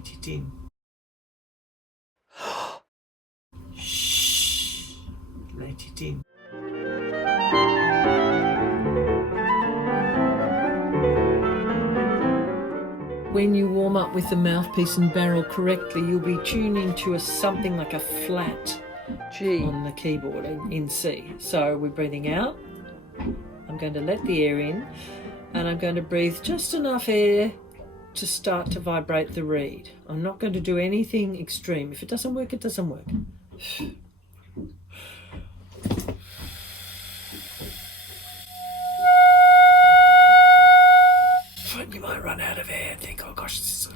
Let it in. Shh. Let it in. When you warm up with the mouthpiece and barrel correctly, you'll be tuning to something like a flat G on the keyboard in C. So we're breathing out. I'm going to let the air in, and I'm going to breathe just enough air to start to vibrate the reed. I'm not going to do anything extreme. If it doesn't work, it doesn't work. You might run out of air and think, oh gosh, this is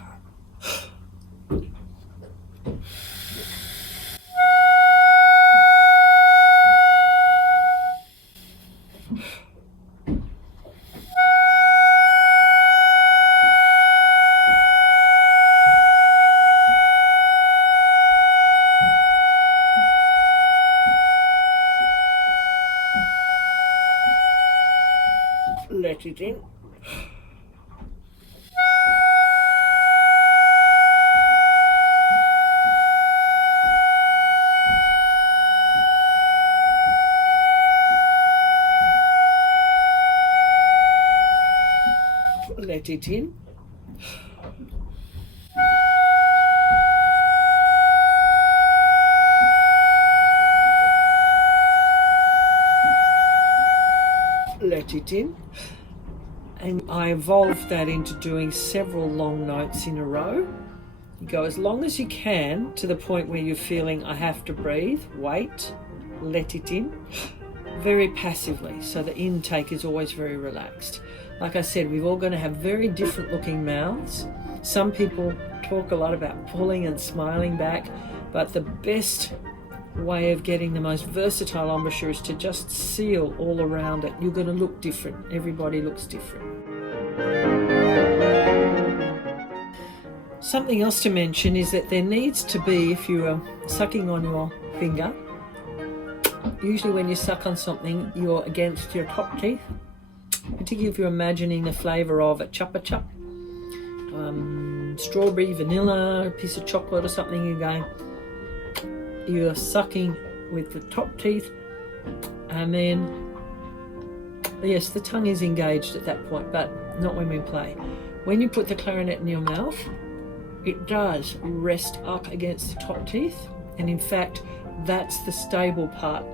let it in. Let it in. Let it in. And I evolved that into doing several long notes in a row. You go as long as you can to the point where you're feeling I have to breathe, wait, let it in, very passively, so the intake is always very relaxed. Like I said, we're all going to have very different looking mouths. Some people talk a lot about pulling and smiling back, but the best way of getting the most versatile embouchure is to just seal all around it. You're going to look different. Everybody looks different. Something else to mention is that there needs to be, if you are sucking on your finger, usually when you suck on something, you're against your top teeth, particularly if you're imagining the flavour of a chupa chup, strawberry, vanilla, a piece of chocolate or something. You're sucking with the top teeth, and then, yes, the tongue is engaged at that point, but not when we play. When you put the clarinet in your mouth, it does rest up against the top teeth, and in fact, that's the stable part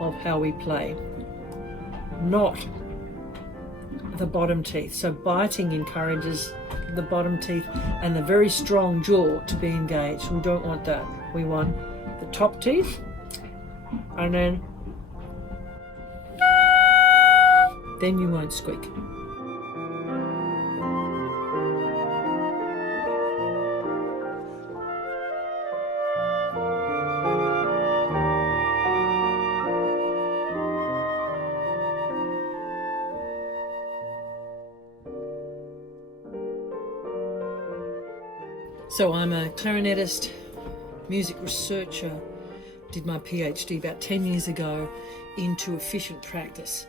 of how we play, not the bottom teeth. So biting encourages the bottom teeth and the very strong jaw to be engaged. We don't want that. We want the top teeth, and then you won't squeak. So I'm a clarinetist, music researcher, did my PhD about 10 years ago into efficient practice.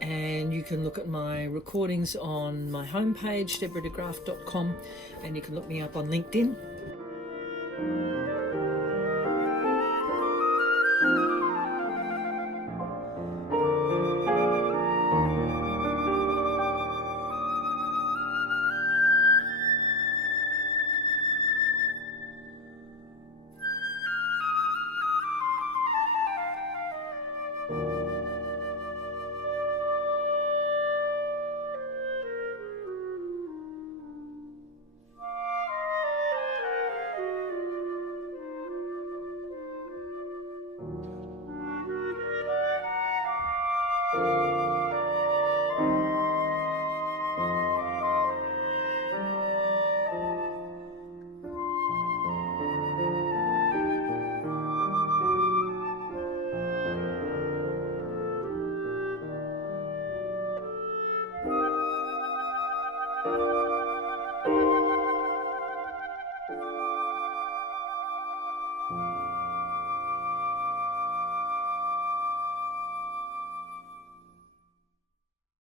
And you can look at my recordings on my homepage, deborahdegraaff.com, and you can look me up on LinkedIn.